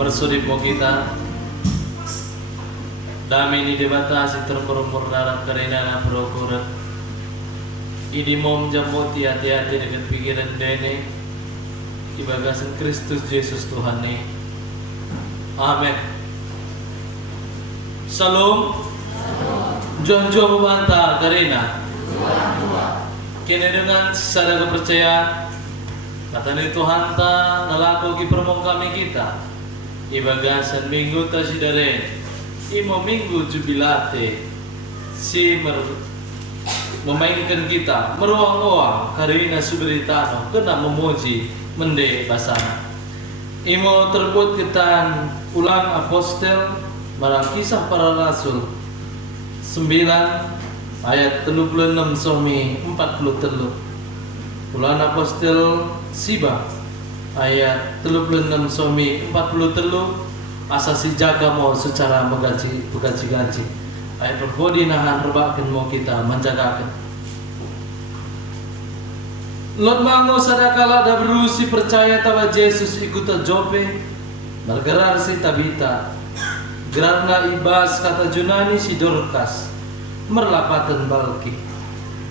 bersudip mo kita dami ni debatasi termurmur dalam karena na prokurat ini mom jamoti hati-hati dengan pikiran dene ibagasan Kristus Yesus Tuhan ni. Amin. Salam. John membantah karena kini dengan sada kepercayaan kata ni Tuhan ta nalako ki permong kami kita ibagasan minggu ta sidare imo minggu jubilate si memainkan kita meruang-uang karina suberitano kena memuji mende basana imo terbuat ketan ulang apostel marang kisah para rasul 9 ayat 36 somi 43 ulang apostel Siba ayat 36 somi 43 asasi jaga mo secara begaji-gaji ayat berbodi nahan rebakin mo kita menjagakan lot mango sadakala da berusi percaya tawa Yesus ikuta Jope bergerar si Tabita gerarna ibas kata Junani si Dorcas merlapatan balki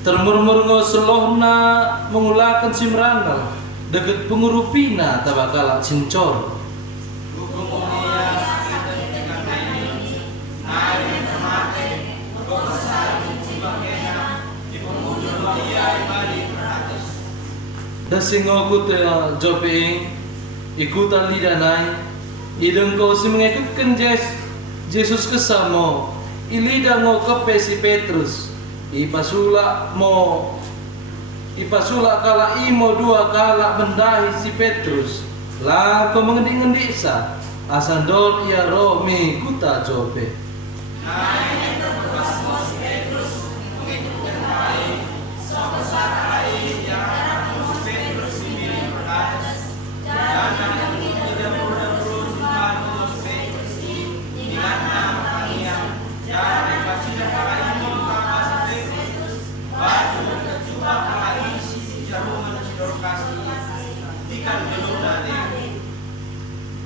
termurmur ngo selohna mengulakan si meranggal deket pengurupina tabakala cincor dasingo kute Jope ikutan lidanai ideng kau si mengikutkan Yesus kesamo ilida ngo kepe si Petrus ipasula kala imo dua kala mendahi si Petrus lah kau mengendi-ngendi sa asandor ya romi kuta Jope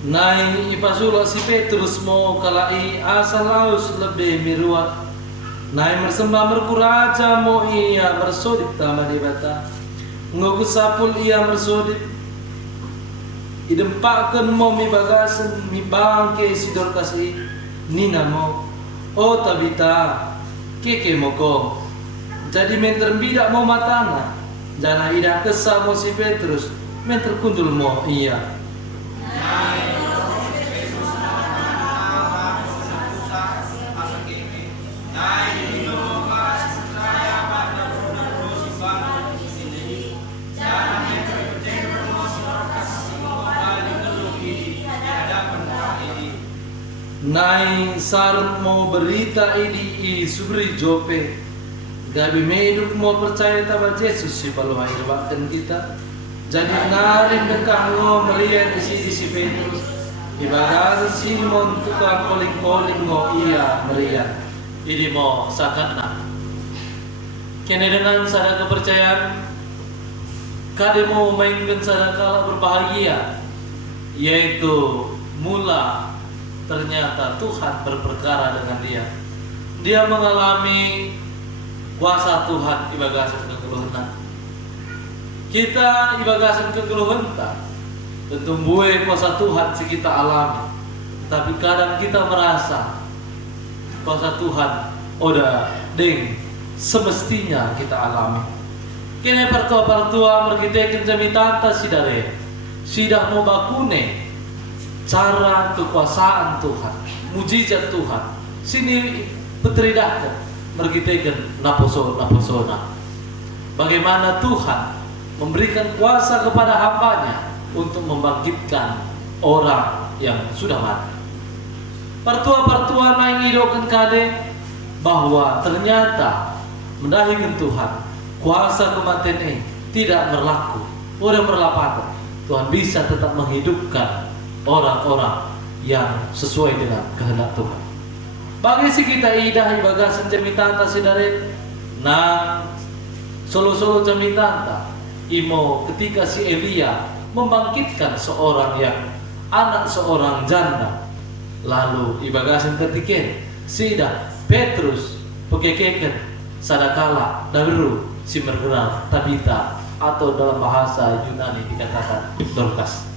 Nai ipasula si Petrus mo kalai asal laus lebih miruat. Nai mersembah merkuraja mo ia bersodip tama di bata. Ngoku sapul ia bersodip. Idempakkan mo mi bagasan mi bangke si Dorcas i nina mo. Oh Tabita keke mo ko. Jadi menter bidak mo matana. Jana ida kesal mo si Petrus menter kundul mo iya. Nai sarut mau berita ini i subri Jope gabi meduk mau percaya taba Yesus si paluhai rebakan kita jadi narin dekang ngo merian isi Petrus ibadah Simon tukang koling-koling ngo iya merian ini mau sakatna kene dengan sada kepercayaan kade mau mainkan sada kala berbahagia yaitu mula ternyata Tuhan berperkara dengan dia. Dia mengalami kuasa Tuhan ibagasan kegeluhan. Kita ibagasan kegeluhan tentu buai kuasa Tuhan si kita alami. Tapi kadang kita merasa kuasa Tuhan udah ding semestinya kita alami. Kini pertua mergitekin jamitanta sidare. Sidah mau bakune cara kekuasaan Tuhan, mujizat Tuhan. Sini petridahkan mergitekan naposona. Bagaimana Tuhan memberikan kuasa kepada hambanya untuk membangkitkan orang yang sudah mati. Pertua naing idokan kade bahwa ternyata mendahikan Tuhan kuasa kematian ini tidak berlaku. Udah berlapan Tuhan bisa tetap menghidupkan orang-orang yang sesuai dengan kehendak Tuhan. Bagi si kita idah ibagasan jamitanta sidare nang solo jamitanta imo ketika si Elia membangkitkan seorang yang anak seorang janda. Lalu ibagasan ketiken sida Petrus pekekeken sadakala daberu si mergerak Tabita, atau dalam bahasa Yunani dikatakan Dorcas.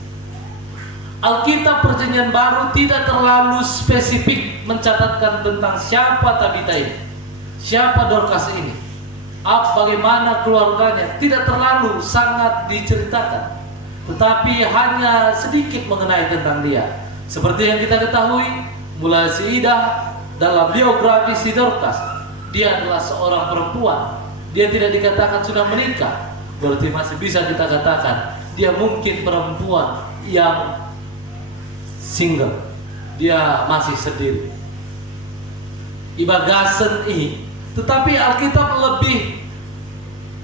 Alkitab Perjanjian Baru tidak terlalu spesifik mencatatkan tentang siapa Tabita ini, siapa Dorcas ini, bagaimana keluarganya, tidak terlalu sangat diceritakan, tetapi hanya sedikit mengenai tentang dia. Seperti yang kita ketahui, mulai si Ida dalam biografi si Dorcas, dia adalah seorang perempuan. Dia tidak dikatakan sudah menikah, berarti masih bisa kita katakan dia mungkin perempuan yang single, dia masih sendiri. Ibagasen ini, tetapi Alkitab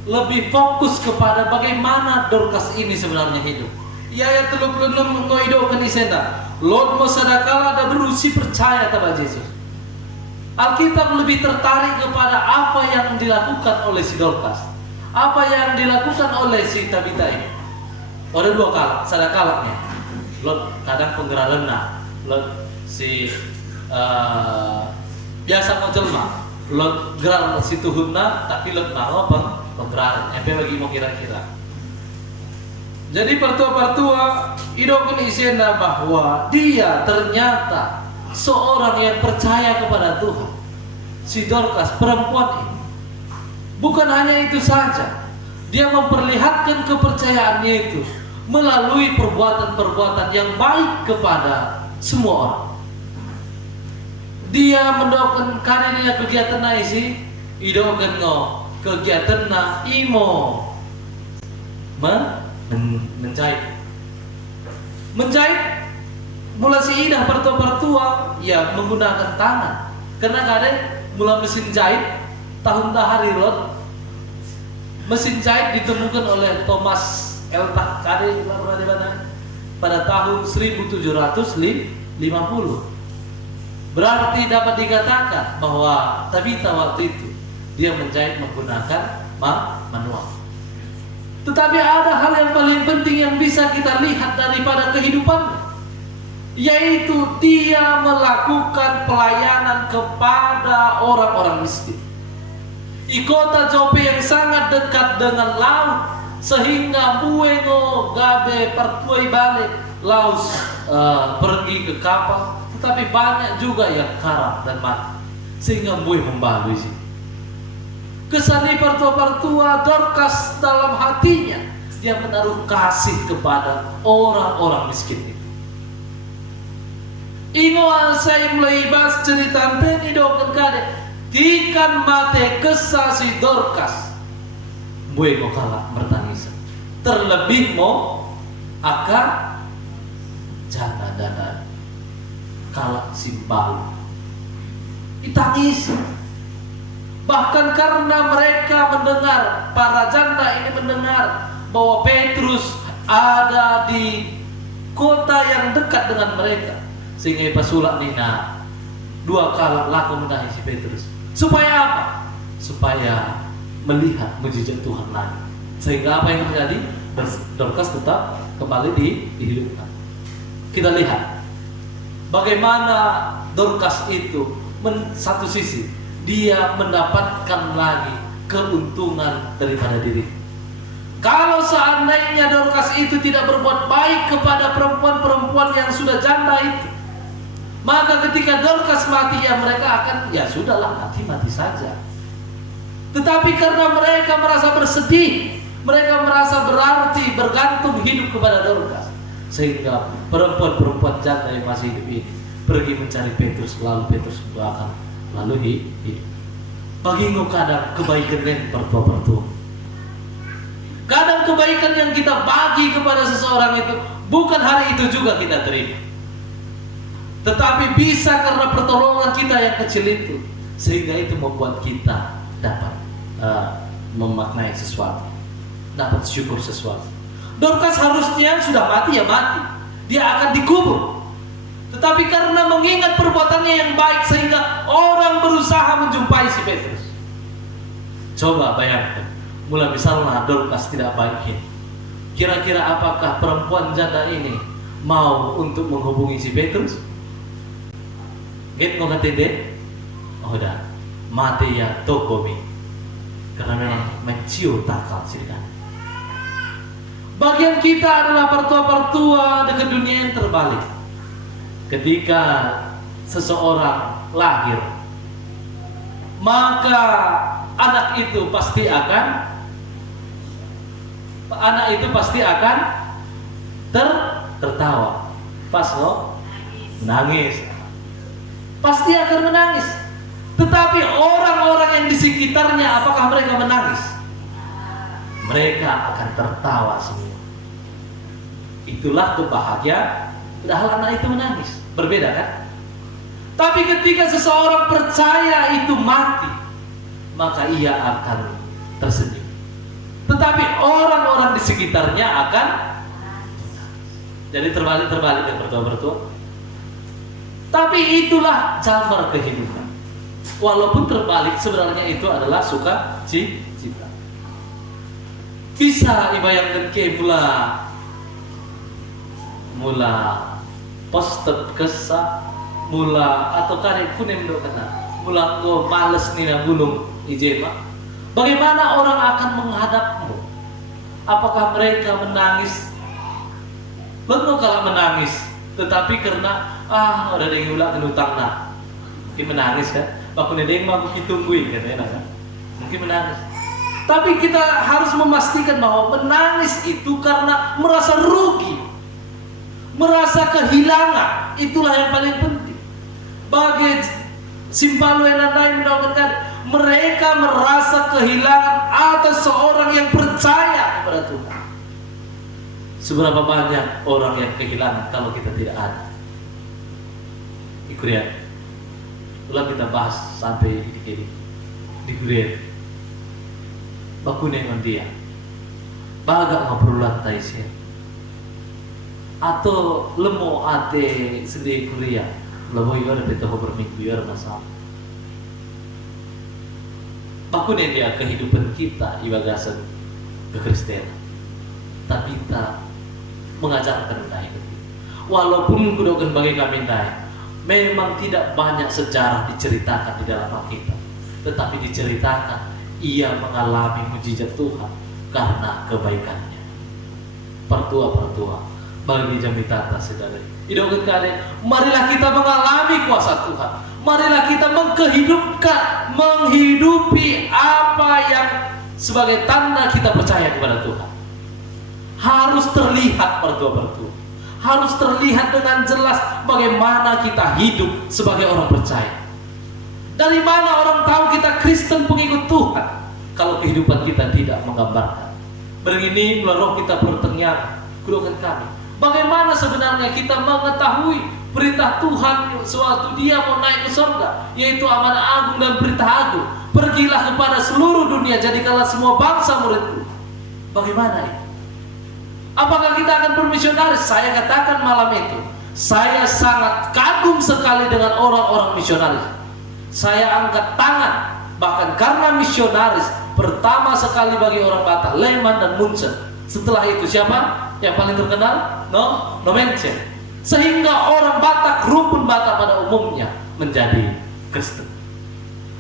lebih fokus kepada bagaimana Dorcas ini sebenarnya hidup. Ia teluk-teluk ngoido kenisenda. Lord mo sadakala ada berusi percaya kepada Yesus. Alkitab lebih tertarik kepada apa yang dilakukan oleh si Dorcas, apa yang dilakukan oleh si Tabita ini. Ada dua kala, sadakalanya. Lord kadang penggerarena, Lord si biasa mau jelma, Lord gerar si tuhunna, tapi Lord mau penggeraran. Empe bagi mau kira-kira. Jadi pertua-pertua idokun isena bahwa dia ternyata seorang yang percaya kepada Tuhan. Si Dorcas perempuan ini. Bukan hanya itu saja, dia memperlihatkan kepercayaannya itu melalui perbuatan-perbuatan yang baik kepada semua orang. Dia mendoakan karirnya kegiatan isi, idokan kegiatan imo menjahit mulai si Ida pertua ya menggunakan tangan, karena kadang mulai mesin jahit tahun dahari lot mesin jahit ditemukan oleh Thomas Eltach pada tahun 1750. Berarti dapat dikatakan bahwa Tabita waktu itu dia menjahit menggunakan manual. Tetapi ada hal yang paling penting yang bisa kita lihat daripada kehidupannya, yaitu dia melakukan pelayanan kepada orang-orang miskin. Di kota Jope yang sangat dekat dengan laut, sehingga buengo gabe pertuai balik laut pergi ke kapal, tetapi banyak juga yang karam dan mati, sehingga buih membalui sih. Kesani pertua-pertua Dorcas dalam hatinya, dia menaruh kasih kepada orang-orang miskin itu. Ingoan saya mulai bahas cerita peni doken kade tikan mate kesasi Dorcas. Bue mo kalah bertangis. Terlebih mo akan janda-janda kalah simbal. Ditangis. Bahkan karena mereka mendengar, para janda ini mendengar bahwa Petrus ada di kota yang dekat dengan mereka, sehingga pasulak nina dua kali laku menahi si Petrus. Supaya apa? Supaya melihat mujizat Tuhan lagi. Sehingga apa yang terjadi? Dorcas tetap kembali dihidupkan. Kita lihat bagaimana Dorcas itu satu sisi dia mendapatkan lagi keuntungan daripada diri. Kalau seandainya Dorcas itu tidak berbuat baik kepada perempuan-perempuan yang sudah janda itu, maka ketika Dorcas mati, ya mereka akan, ya sudahlah, mati saja. Tetapi karena mereka merasa bersedih, mereka merasa berarti, bergantung hidup kepada Dorcas, sehingga perempuan-perempuan janda yang masih hidup ini pergi mencari Petrus, lalu Petrus mendoakan, lalu hidup. Bagi kadang kebaikan yang pertua-pertua, kadang kebaikan yang kita bagi kepada seseorang itu bukan hari itu juga kita terima, tetapi bisa karena pertolongan kita yang kecil itu, sehingga itu membuat kita dapat memaknai sesuatu, dapat syukur sesuatu. Dorcas harusnya sudah mati, ya mati, dia akan dikubur. Tetapi karena mengingat perbuatannya yang baik, sehingga orang berusaha menjumpai si Petrus. Coba bayangkan, mulai misalnya Dorcas tidak baik, kira-kira apakah perempuan janda ini mau untuk menghubungi si Petrus. Get ngongatende, oh dah mati ya tokomi, karena memang mencium takal sidikan. Bagian kita adalah pertua-pertua dengan dunia yang terbalik. Ketika seseorang lahir, maka anak itu pasti akan tertawa. Pas lo menangis, pasti akan menangis. Tetapi orang-orang yang di sekitarnya, apakah mereka menangis? Mereka akan tertawa semua. Itulah kebahagiaan. Padahal anak itu menangis. Berbeda kan? Tapi ketika seseorang percaya itu mati, maka ia akan tersenyum. Tetapi orang-orang di sekitarnya akan, jadi terbalik ya bertua-bertua. Tapi itulah jamar kehidupan. Walaupun terbalik, sebenarnya itu adalah suka cita. Bisa dibayangkan ke mula posted kesah mula atau karek kunem do kena mula go males nina gulung ijema. Bagaimana orang akan menghadapmu? Apakah mereka menangis? Betul kalau menangis, tetapi karena udah ada yang ulah kenutang nak, mungkin menangis kan? Aku nedeng mau kitungguin katanya kan? Mungkin menangis. Tapi kita harus memastikan bahwa menangis itu karena merasa rugi, merasa kehilangan. Itulah yang paling penting. Bagi Simpalu yang lain mendapatkan, mereka merasa kehilangan atas seorang yang percaya kepada Tuhan. Seberapa banyak orang yang kehilangan kalau kita tidak ada? Ikurian. Ulang kita bahas sampai di Kurian. Baku nengon dia. Baga ngaprulan taisya. Atau lemo ate sedih kuliah. Lemo yor betaho berminggu yor masalah. Baku dia kehidupan kita ibagasan kekristenan. Tapi kita mengajarkan naik. Walaupun kudokan bagi kami naik, memang tidak banyak sejarah diceritakan di dalam Alkitab, tetapi diceritakan ia mengalami mujizat Tuhan karena kebaikannya. Pertua-pertua bagi jamitata saudara. Idogat kalian, marilah kita mengalami kuasa Tuhan. Marilah kita menghidupi apa yang sebagai tanda kita percaya kepada Tuhan. Harus terlihat pertua-pertua. Harus terlihat dengan jelas bagaimana kita hidup sebagai orang percaya. Dari mana orang tahu kita Kristen pengikut Tuhan kalau kehidupan kita tidak menggambarkan? Begini melalui roh kita bertanya, kudokan kami. Bagaimana sebenarnya kita mengetahui perintah Tuhan sewaktu Dia mau naik ke surga, yaitu amanah agung dan perintah agung. Pergilah kepada seluruh dunia, jadikanlah semua bangsa muridku. Bagaimana itu? Apakah kita akan bermisionaris? Saya katakan malam itu, saya sangat kagum sekali dengan orang-orang misionaris. Saya angkat tangan, bahkan karena misionaris pertama sekali bagi orang Batak, Lehman dan Munchen. Setelah itu siapa yang paling terkenal? No Mention. Sehingga orang Batak, rukun Batak pada umumnya menjadi Kristen.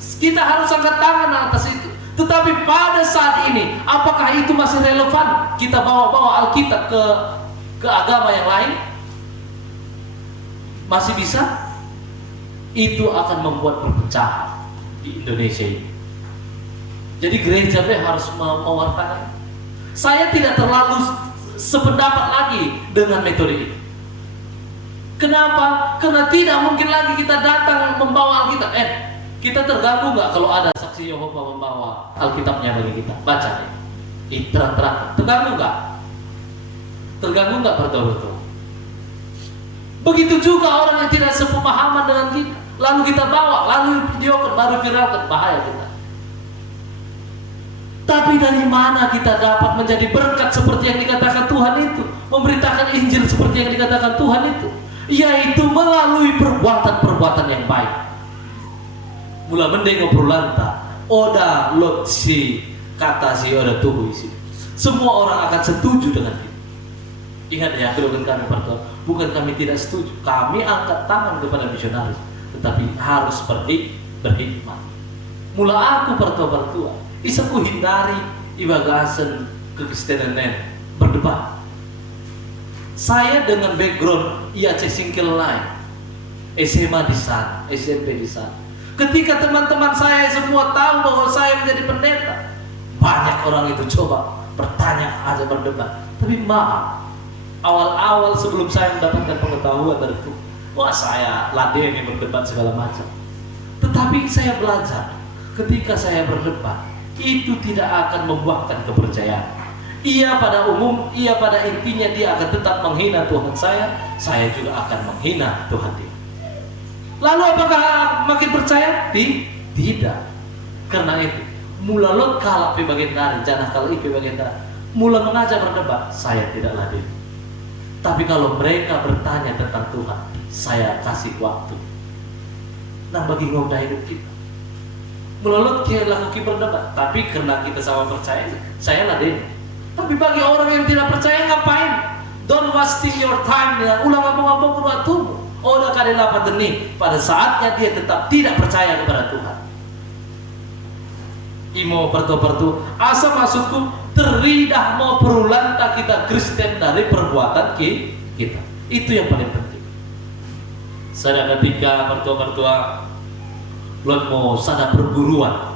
Kita harus angkat tangan atas itu. Tetapi pada saat ini, apakah itu masih relevan kita bawa-bawa Alkitab ke agama yang lain? Masih bisa? Itu akan membuat perpecahan di Indonesia ini. Jadi gereja harus mewartakan. Saya tidak terlalu sependapat lagi dengan metode ini. Kenapa? Karena tidak mungkin lagi kita datang membawa Alkitab. Kita terganggu nggak kalau ada saksi Yehova membawa Alkitabnya bagi kita? Baca deh. Terang-terang. Terganggu nggak? Terganggu nggak betul-betul? Begitu juga orang yang tidak sepemahaman dengan kita, lalu kita bawa, lalu videokan, baru viralkan, bahaya kita. Tapi dari mana kita dapat menjadi berkat seperti yang dikatakan Tuhan itu? Memberitakan Injil seperti yang dikatakan Tuhan itu? Yaitu melalui perbuatan-perbuatan yang baik. Mula mendeng ngobrolanta, oda lot si kata si oda tubuh isi. Semua orang akan setuju dengan itu. Ingat ya, kedokan kami pertama. Bukan kami tidak setuju, kami angkat tangan kepada misionaris, tetapi harus berhikmat. Mula aku pertua bisa ku hindari ibagasan kekristenan berdebat. Saya dengan background IAC Singkil lain, SMA di sana, SMP di sana. Ketika teman-teman saya semua tahu bahwa saya menjadi pendeta, banyak orang itu coba bertanya, aja berdebat. Tapi maaf, awal-awal sebelum saya mendapatkan pengetahuan dari itu, wah saya ladeni berdebat segala macam. Tetapi saya belajar, ketika saya berdebat, itu tidak akan membuahkan kepercayaan. Ia pada intinya dia akan tetap menghina Tuhan saya juga akan menghina Tuhan dia. Lalu apakah makin percaya? Tidak. Karena itu, mula lo kalah pi bagian dari, jangan kalau itu bagian dari. Mula mengajar berdebat, saya tidak ladeni. Tapi kalau mereka bertanya tentang Tuhan, saya kasih waktu. Nah bagi ngobrol hidup kita, mula kita lakukan berdebat. Tapi karena kita sama percaya, saya ladeni. Tapi bagi orang yang tidak percaya ngapain? Don't wasting your time ya. Ulang apa-apa waktumu. Udah kali lapat ini. Pada saatnya dia tetap tidak percaya kepada Tuhan. Imo pertu asa maksudku teridah mau perulanta kita Kristen dari perbuatan kita. Itu yang paling penting. Sadar ketika pertua belum mau sadar perguruan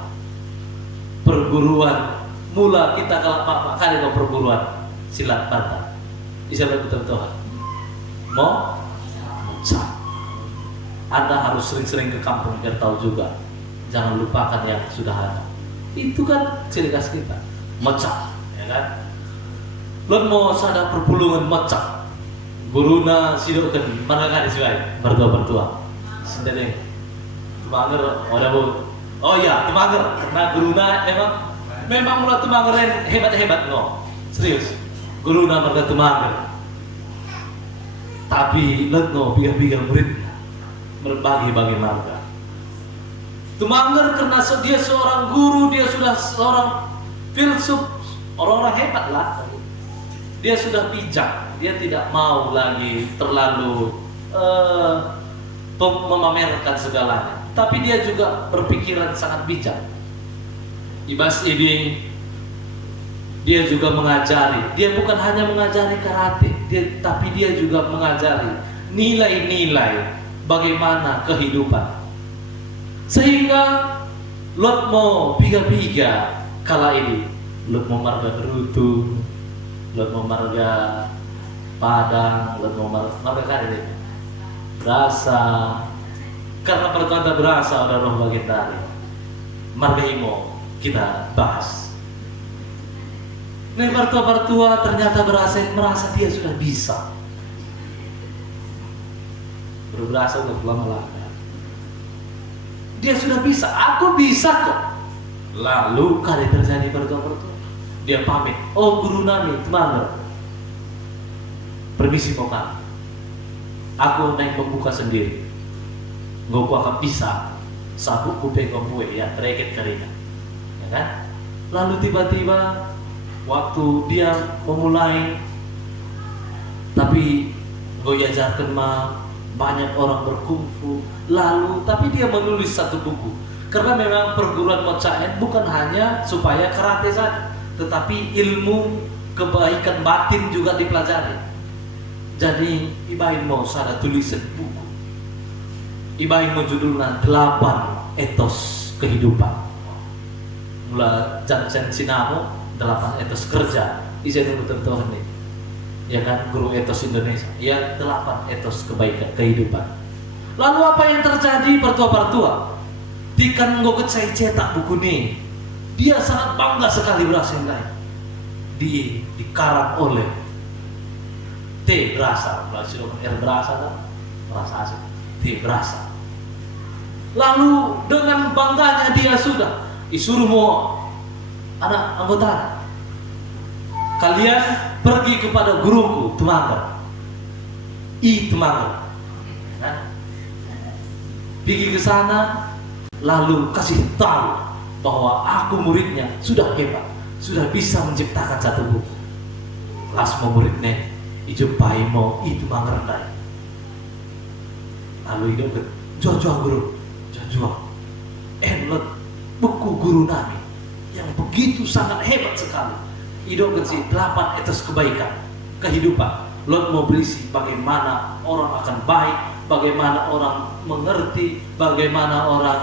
mula kita kalau pak kali mau perguruan silat bata isyarat betul-betul mau Anda harus sering-sering ke kampung biar tahu juga, jangan lupakan yang sudah ada. Itu kan ciri khas kita mecah, ya kan? Lo mau sadar perpulungan mecah guruna sidokan mereka disuai bertua sendiri tumanger ada bu oh ya tumanger karena guruna memang mulai tumangeren hebat-hebat no. Serius. Guru nama mereka tumanger. Tapi letno biar muridnya berbagi marga. Tumanger karena dia seorang guru, dia sudah seorang filsuf, orang-orang hebat lah. Dia sudah bijak, dia tidak mau lagi terlalu memamerkan segalanya. Tapi dia juga berpikiran sangat bijak. Ibas ini dia juga mengajari. Dia bukan hanya mengajari karate, tapi dia juga mengajari nilai-nilai bagaimana kehidupan. Sehingga lot mau piga-piga kala ini, lot mau marga gerutu, lot mau marga padang, lot mau marga kari berasa. Karena pertanda berasa ada roh bagian dari marga imo kita bahas. Nih pertua ternyata merasa dia sudah bisa. Berasa udah lama-lama. Dia sudah bisa, aku bisa kok. Lalu kali terjadi pertua dia pamit. Oh guru nami, teman. Permisi mau kamu. Aku naik membuka sendiri. Gak akan bisa. Sabuk kupeng komue ya, tereket karina. Ya kan? Lalu tiba-tiba waktu dia memulai, tapi gue ajarkan mah banyak orang berkungfu. Lalu tapi dia menulis satu buku karena memang perguruan Mochaen bukan hanya supaya karate saja, tetapi ilmu kebaikan batin juga dipelajari. Jadi ibahin mau sada tulisan buku. Ibahin mau judulnya 8 etos kehidupan. Mula Jansen Sinamo 8 etos kerja. Isa dulu tentuan nih. Ya kan, guru etos Indonesia. Ya 8 etos kebaikan kehidupan. Lalu apa yang terjadi pertua-pertua? Dikan gue kecai cetak buku ini. Dia sangat bangga sekali berhasil naik. Dikarang oleh T berasa, R berasa kan? Merasa asik. T berasa. Lalu dengan bangganya dia sudah disuruh mau anak anggota. Kalian pergi kepada guruku Tumanger. Tumanger. Pergi ke sana, lalu kasih tahu bahwa aku muridnya sudah hebat, sudah bisa menciptakan satu buku. Kelas mau muridnya Ijumpai mo itu mangerendai. Lalu hidup ke jua-jua guru, jua-jua enlet buku guru nami yang begitu sangat hebat sekali. Hidup ke si 8 etos kebaikan kehidupan. Lot mau berisi bagaimana orang akan baik, bagaimana orang mengerti, bagaimana orang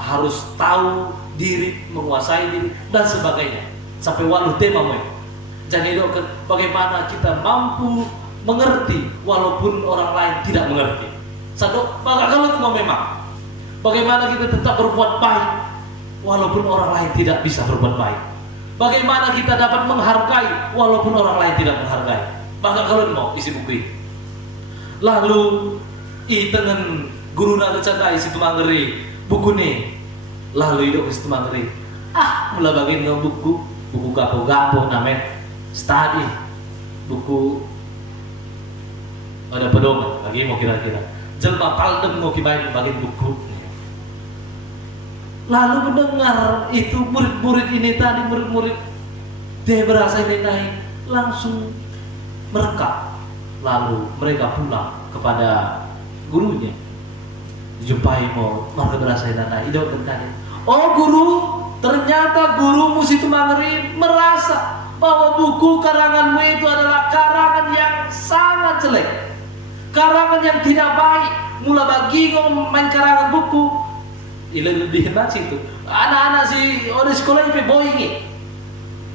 harus tahu diri, menguasai diri dan sebagainya. Sampai walau tema mo. Jadi hidup ke bagaimana kita mampu mengerti walaupun orang lain tidak mengerti. Satu, kalau mau memang bagaimana kita tetap berbuat baik walaupun orang lain tidak bisa berbuat baik. Bagaimana kita dapat menghargai walaupun orang lain tidak menghargai. Maka kalau mau isi buku ini. Lalu tengen guru na kecandai situ mangeri buku nih. Lalu hidup situ mangeri. Mula bagian ng buku gapo-gapo namin study buku ada pedoman lagi mau kira-kira. Jelma paldem mau kibain bagian buku. Lalu mendengar itu murid-murid ini tadi, murid-murid dia berasa ini naik langsung merekam. Lalu mereka pulang kepada gurunya. Jumpai mau mereka berasa ini naik. Idok bertanya, oh guru, ternyata guru Musitu Mangeri merasa bahwa buku karanganmu itu adalah karangan yang sangat jelek. Karangan yang tidak baik. Mula bagi main karangan buku lebih enak situ. Anak-anak si orang sekolah itu boingi.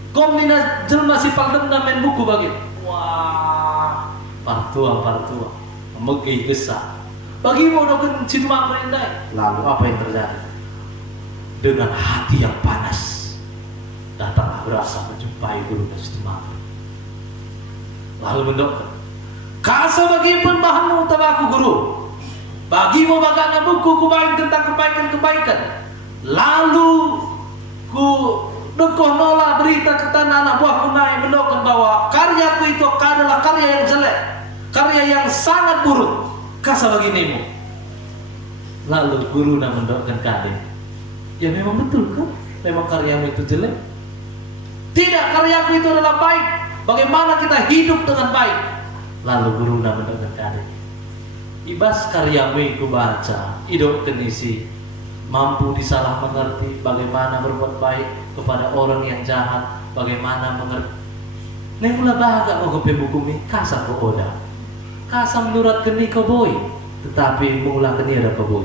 Kom nina jelma si paldem main buku bagi. Wah, partua. Megi besar. Bagi mau dokter situ mangkerendai. Lalu apa yang terjadi? Dengan hati yang panas datanglah berasa menjumpai guru dan situ mangker. Lalu mendokter. Kasa bagi pun bahanmu tabaku guru. Bagi mau bagaimana buku ku baik tentang kebaikan. Lalu ku dekoh nolak berita ke tanah anak buahku naik mendokter bahwa karyaku itu adalah karya yang jelek, karya yang sangat buruk. Kasa bagi nemu. Lalu guru nak mendokter kade. Ya memang betul kan? Memang karyamu itu jelek. Tidak, karyaku itu adalah baik. Bagaimana kita hidup dengan baik? Lalu guru nak mendokter kade. Ibas karyamu ku baca, hidup kenisi, mampu disalah mengerti bagaimana berbuat baik kepada orang yang jahat, bagaimana mengerti. Nih mula bahagia mau ke buku mi, kasa ko oda, kasa menurut keni ko boy, tetapi mula keni ada ko boy.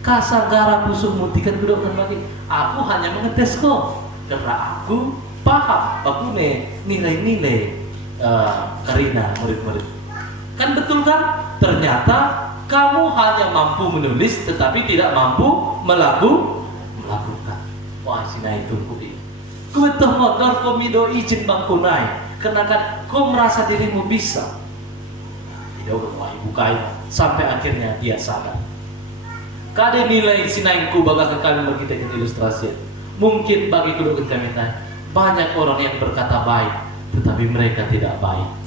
Kasa gara pusuh mutikan kedokteran lagi. Aku hanya mengetes kok, karena aku paham, aku nilai-nilai karina murid-murid. Kan betul kan? Ternyata kamu hanya mampu menulis tetapi tidak mampu melakukan. Wah, sinai tunggu ini. Kau betul motor komido izin bangkunai. Karena kan kau merasa dirimu bisa. Tidak udah bukai sampai akhirnya dia sadar. Kade nilai sinainku bagai kami kita ilustrasi. Mungkin bagi kedua kami banyak orang yang berkata baik tetapi mereka tidak baik.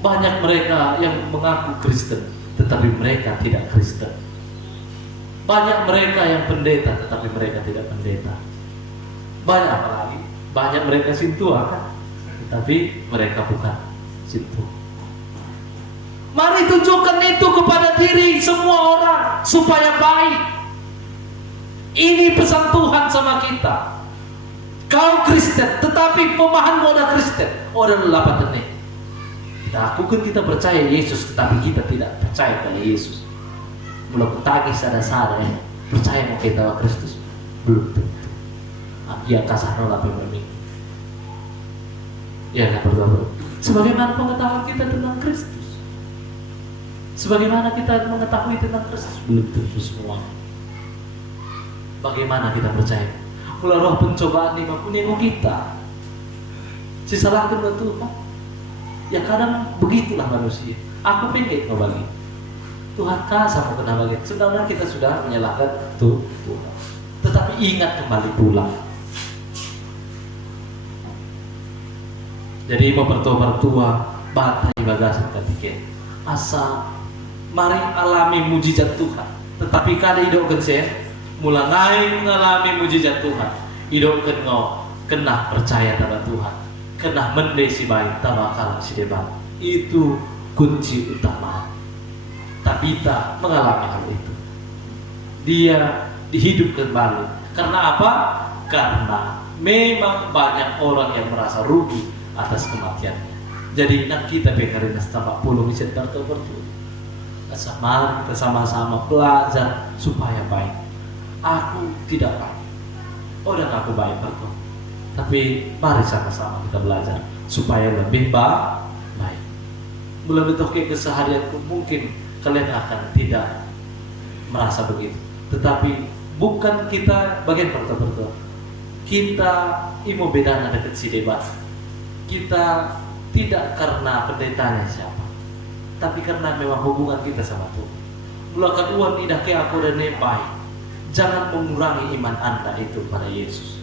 Banyak mereka yang mengaku Kristen, tetapi mereka tidak Kristen. Banyak mereka yang pendeta, tetapi mereka tidak pendeta. Banyak apa lagi? Banyak mereka sintua kan, tetapi mereka bukan sintua. Mari tunjukkan itu kepada diri semua orang supaya baik. Ini pesan Tuhan sama kita. Kau Kristen, tetapi pemahamanmu ada Kristen, ada lapan tenek. Aku kan kita percaya Yesus, tetapi kita tidak percaya pada Yesus. Belum tagih sada-sada percaya mau kita Kristus belum tentu. Dia kasar nolak pemimpin. Ya kan betul. Sebagaimana pengetahuan kita tentang Kristus, sebagaimana kita mengetahui tentang Kristus belum tentu semua. Bagaimana kita percaya? Mula roh pencobaan ini mempunyai kita. Sisalahkan Tuhan. Ya kadang begitulah manusia. Aku pengen mau bagi. Tuhan kasih mau kena bagi. Sebenarnya kita sudah menyalahkan Tuhan. Tetapi ingat kembali pulang. Jadi mertua batai bagasan ketika asa mari alami mujizat Tuhan. Tetapi kada hidup kensen mulai mengalami mujizat Tuhan. Hidup kena percaya pada Tuhan. kena mende si baik tabakala si debat. Itu kunci utama. Tabita mengalami hal itu. Dia dihidup kembali. Karena apa? Karena memang banyak orang yang merasa rugi atas kematiannya. Jadi nak kita pekarin tapak puluh bisa bertu. Mari kita sama-sama belajar supaya baik. Aku tidak baik. Dan aku baik bertu. Tapi mari sama-sama kita belajar supaya lebih baik. Mulai bentuk keseharianku mungkin kalian akan tidak merasa begitu. Tetapi bukan kita bagian bertu. Kita imo bedanya dekat si debat. Kita tidak karena pendetanya siapa, tapi karena memang hubungan kita sama Tuhan. Mula kedua tidak ke aku dan baik. Jangan mengurangi iman Anda itu pada Yesus.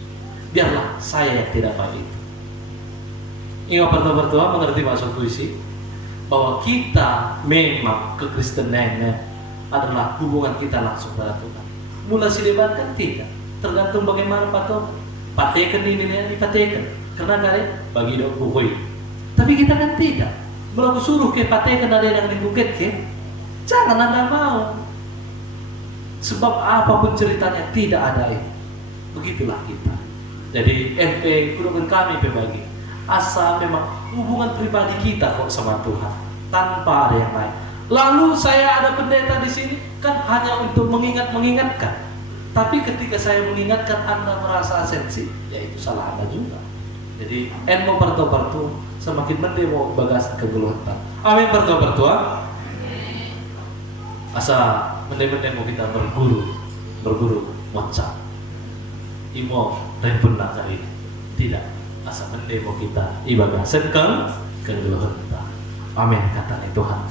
Biarlah saya yang tidak baik itu. Ingat pertua mengerti maksud puisi bahwa kita memang kekristenannya adalah hubungan kita langsung pada Tuhan. Mula si debat kan tidak, tergantung bagaimana patut patekan ini dipatekan. Karena kalian bagi dok bukuy. Tapi kita kan tidak. Mula aku suruh ke patekan ada yang dibuket ke, jangan Anda mau. Sebab apapun ceritanya tidak ada itu. Begitulah kita. Jadi MP kudukan kami berbagi. Asal memang hubungan pribadi kita kok sama Tuhan, tanpa ada yang lain. Lalu saya ada pendeta di sini kan hanya untuk mengingatkan. Tapi ketika saya mengingatkan Anda merasa sensi, ya itu salah Anda juga. Jadi mau parto semakin mendemo bagas kegeluhan. Amin parto. Asa mendemo kita berguru moca. Imo rempun nak kali tidak. Asa mendemo kita ibadah kegeluhan. Amin kata Tuhan.